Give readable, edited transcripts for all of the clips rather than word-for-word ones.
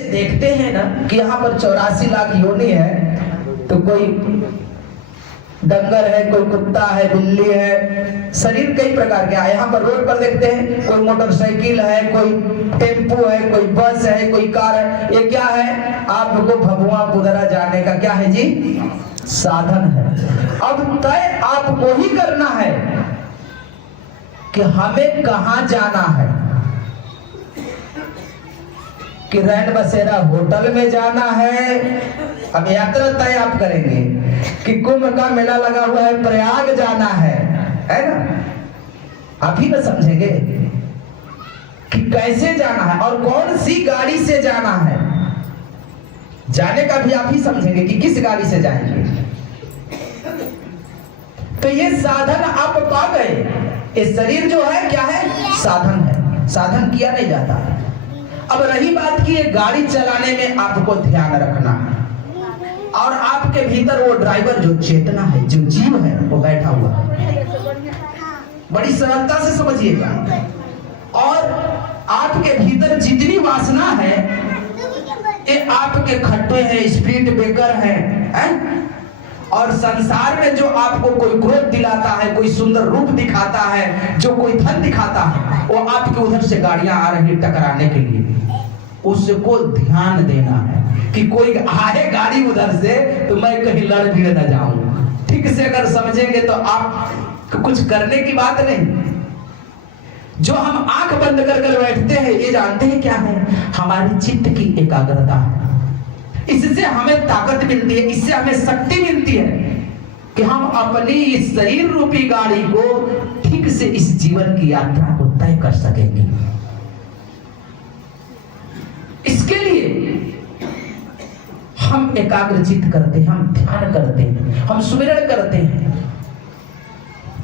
देखते हैं ना कि यहाँ पर 84 लाख योनि है, तो कोई डंगर है, कोई कुत्ता है, बिल्ली है, शरीर कई प्रकार के है। यहाँ पर रोड पर देखते हैं कोई मोटरसाइकिल है, कोई टेम्पो है, कोई बस है, कोई कार है। ये क्या है? आपको भभुआ पुदरा जाने का क्या है जी? साधन है। अब तय आपको ही करना है कि हमें कहाँ जाना है, कि रैन बसेरा होटल में जाना है। अब यात्रा तय आप करेंगे कि कुंभ का मेला लगा हुआ है, प्रयाग जाना है ना? आप ही ना समझेंगे कि कैसे जाना है और कौन सी गाड़ी से जाना है। जाने का भी आप ही समझेंगे कि किस गाड़ी से जाएंगे। तो ये साधन आप पा गए। ये शरीर जो है क्या है? साधन है। साधन किया नहीं जाता। अब रही बात की ये गाड़ी चलाने में आपको ध्यान रखना है, और आपके भीतर वो ड्राइवर जो चेतना है, जो जीव है, वो बैठा हुआ है। बड़ी सरलता से समझिएगा। और आपके भीतर जितनी वासना है, ये आपके खड्डे हैं, स्पीड ब्रेकर हैं, और संसार में जो आपको कोई क्रोध दिलाता है, कोई सुंदर रूप दिखाता है, जो कोई धन दिखाता है, वो आपके उधर से गाड़ियां आ रही टकराने के लिए। उसको ध्यान देना है कि कोई आए गाड़ी उधर से तो मैं कहीं लड़ भिड़ न जाऊं। ठीक से अगर समझेंगे तो आप कुछ करने की बात नहीं। जो हम आंख बंद कर बैठते हैं, ये जानते हैं क्या है? हमारी चित्त की एकाग्रता है। इससे हमें ताकत मिलती है, इससे हमें शक्ति मिलती है कि हम अपनी इस शरीर रूपी गाड़ी को ठीक से इस जीवन की यात्रा को तय कर सकेंगे। इसके लिए हम एकाग्रचित करते हैं, हम ध्यान करते हैं, हम सुमिरन करते हैं।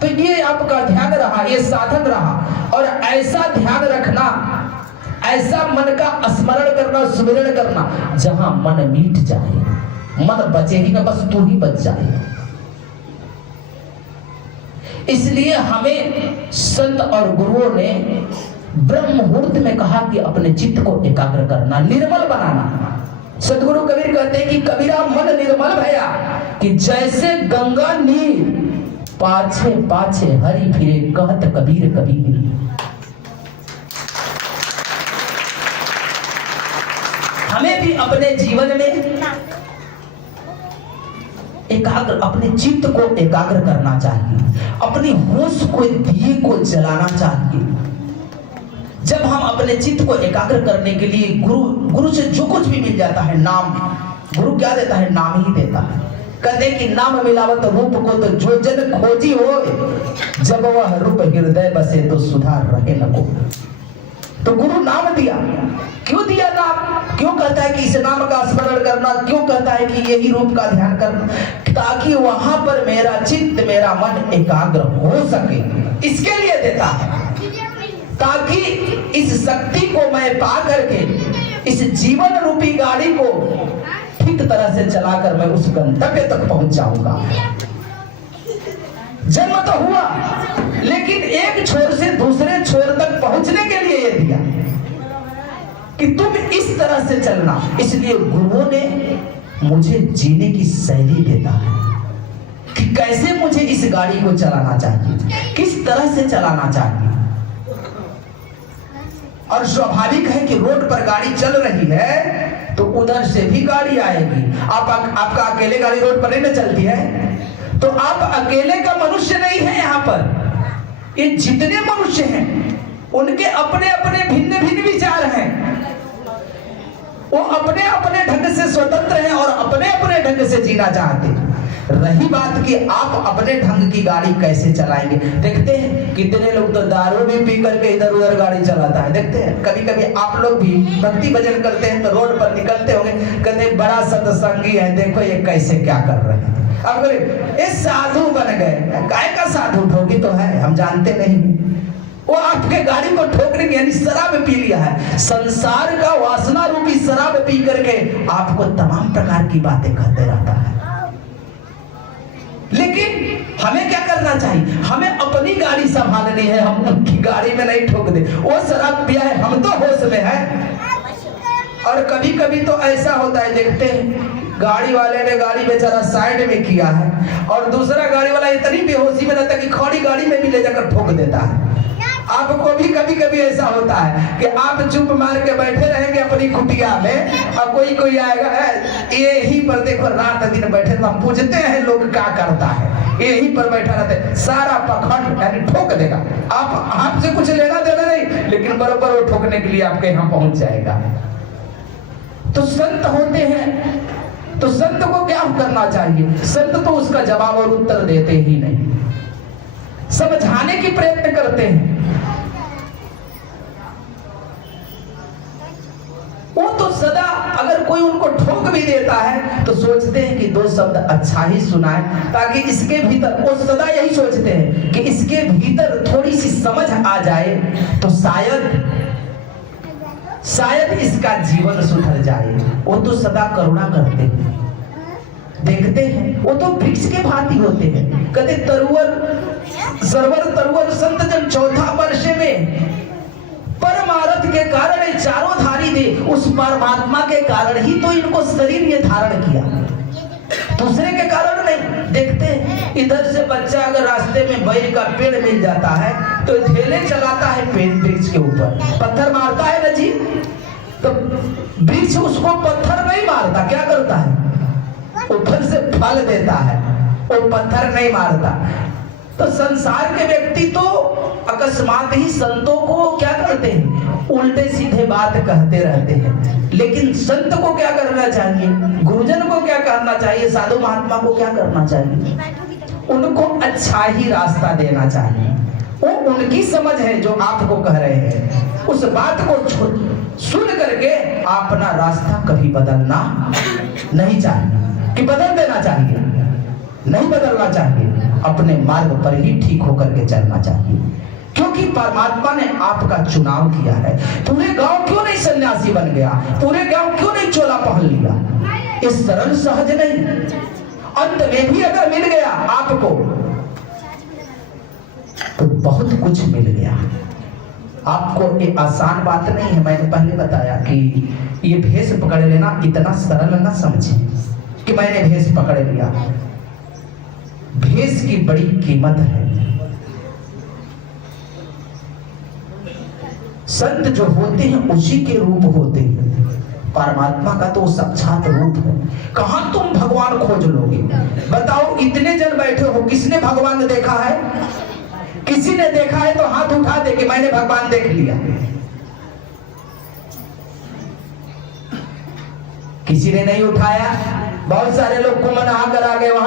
तो ये आपका ध्यान रहा, ये साधन रहा। और ऐसा ध्यान रखना, ऐसा मन का स्मरण करना, सुमिरन करना, जहां मन मीट जाए, मन बचे ही ना, बस तू ही बच जाए। इसलिए हमें संत और गुरुओं ने ब्रह्म मुहूर्त में कहा कि अपने चित्त को एकाग्र करना, निर्मल बनाना। सदगुरु कबीर कहते हैं कि कबीरा मन निर्मल भया, कि जैसे गंगा नीर पाछे पाछे हरि फिरे, कहत कबीर कबीर। हमें भी अपने जीवन में एकाग्र, अपने चित्त को एकाग्र करना चाहिए, अपनी होश को, दिए को जलाना चाहिए। जब हम अपने चित्त को एकाग्र करने के लिए गुरु से जो कुछ भी मिल जाता है, नाम, गुरु क्या देता है? नाम ही देता है। कहते कि नाम मिलावत रूप को, तो जो जन खोजी हो, जब वह रूप हृदय बसे, तो सुधार रहे न को। तो गुरु नाम दिया। क्यों दिया नाम? क्यों कहता है कि इस नाम का स्मरण करना? क्यों कहता है कि यही रूप का ध्यान करना? ताकि वहां पर मेरा चित्त, मेरा मन एकाग्र हो सके। इसके लिए देता है, ताकि इस शक्ति को मैं पा करके इस जीवन रूपी गाड़ी को ठीक तरह से चलाकर मैं उस गंतव्य तक पहुंच जाऊंगा। जन्म तो हुआ, लेकिन एक छोर से दूसरे छोर तक पहुंचने के लिए ये दिया कि तुम इस तरह से चलना। इसलिए गुरुओं ने मुझे जीने की शैली देता है कि कैसे मुझे इस गाड़ी को चलाना चाहिए, किस तरह से चलाना चाहिए। और स्वाभाविक है कि रोड पर गाड़ी चल रही है तो उधर से भी गाड़ी आएगी। आपका अकेले गाड़ी रोड पर नहीं ना चलती है, तो आप अकेले का मनुष्य नहीं है। यहाँ पर ये जितने मनुष्य हैं, उनके अपने अपने भिन्न भिन्न विचार हैं। वो अपने अपने ढंग से स्वतंत्र हैं और अपने अपने ढंग से जीना चाहते हैं। रही बात कि आप अपने ढंग की गाड़ी कैसे चलाएंगे। देखते हैं कितने लोग तो दारू भी पी करके इधर उधर गाड़ी चलाता है। देखते हैं कभी कभी आप लोग भी भक्ति भजन करते हैं तो रोड पर निकलते होंगे, कहते बड़ा सत्संगी है, देखो ये कैसे क्या कर रहे हैं। अब बोले ये साधु बन गए। काय का साधु? ठोकी तो है, हम जानते नहीं। वो आपके गाड़ी को ठोकने की, यानी शराब पी लिया है, संसार का वासना रूपी शराब पी करके आपको तमाम प्रकार की बातें कहते रहता है। लेकिन हमें क्या करना चाहिए? हमें अपनी गाड़ी संभालनी है, हम उनकी गाड़ी में नहीं ठोक दे। वो शराब पिया है, हम तो होश में है। और कभी कभी तो ऐसा होता है, देखते हैं गाड़ी वाले ने गाड़ी बेचारा साइड में किया है और दूसरा गाड़ी वाला इतनी बेहोशी में रहता है कि खड़ी गाड़ी में भी ले जाकर ठोक देता है। आपको भी कभी कभी ऐसा होता है कि आप चुप मार के बैठे रहेंगे अपनी कुटिया में और कोई आएगा, यही पर देखो रात दिन बैठे तो हम पूछते हैं लोग क्या करता है, यही पर बैठा रहते, सारा पखंड यानी ठोक देगा। आप आपसे कुछ लेना देना नहीं, लेकिन बराबर वो ठोकने के लिए आपके यहाँ पहुंच जाएगा। तो संत होते हैं तो संत को क्या करना चाहिए? संत तो उसका जवाब और उत्तर देते ही नहीं, समझाने की प्रयत्न करते हैं। वो तो सदा अगर कोई उनको ठोक भी देता है तो सोचते हैं कि दो शब्द अच्छा ही सुनाए, ताकि इसके भीतर, वो सदा यही सोचते हैं कि इसके भीतर थोड़ी सी समझ आ जाए तो शायद इसका जीवन सुधर जाए। वो तो सदा करुणा करते हैं, देखते हैं। वो तो वृक्ष के भांति होते हैं। कदे सरवर तरुवर संत जन चौथा वर्ष में परमार्थ के कारण चारों धारी दे, उस परमात्मा के कारण ही तो इनको शरीर ये धारण किया, दूसरे के कारण नहीं। देखते हैं इधर से बच्चा अगर रास्ते में बैर का पेड़ मिल जाता है तो ठेले चलाता है, पेड़ वृक्ष के ऊपर पत्थर मारता है ना जी, तो वृक्ष उसको पत्थर नहीं मारता, क्या करता है? ऊपर से फल देता है, वो पत्थर नहीं मारता। तो संसार के व्यक्ति तो अकस्मात ही संतों को क्या करते हैं? उल्टे सीधे बात कहते रहते हैं। लेकिन संत को क्या करना चाहिए? गुरुजन को क्या करना चाहिए? साधु महात्मा को क्या करना चाहिए? उनको अच्छा ही रास्ता देना चाहिए। वो उनकी समझ है जो आपको कह रहे हैं, उस बात को सुन करके अपना रास्ता कभी बदलना नहीं चाहिए कि बदल देना चाहिए, नहीं बदलना चाहिए। अपने मार्ग पर ही ठीक होकर के चलना चाहिए, क्योंकि परमात्मा ने आपका चुनाव किया है। पूरे गांव क्यों नहीं सन्यासी बन गया? पूरे गांव क्यों नहीं चोला पहन लिया? ये सरल सहज नहीं, अंत में भी अगर मिल गया आपको तो बहुत कुछ मिल गया आपको। ये आसान बात नहीं है। मैंने पहले बताया कि ये भेष पकड़ लेना इतना सरल न समझे कि मैंने भेष पकड़ लिया। भेष की बड़ी कीमत है। संत जो होते हैं उसी के रूप होते हैं। परमात्मा का तो साक्षात रूप है। कहां तुम भगवान खोज लोगे? बताओ, इतने जन बैठे हो, किसने भगवान देखा है? किसी ने देखा है तो हाथ उठा दे कि मैंने भगवान देख लिया। किसी ने नहीं उठाया। बहुत सारे लोग कुमन आकर आ गए, वहां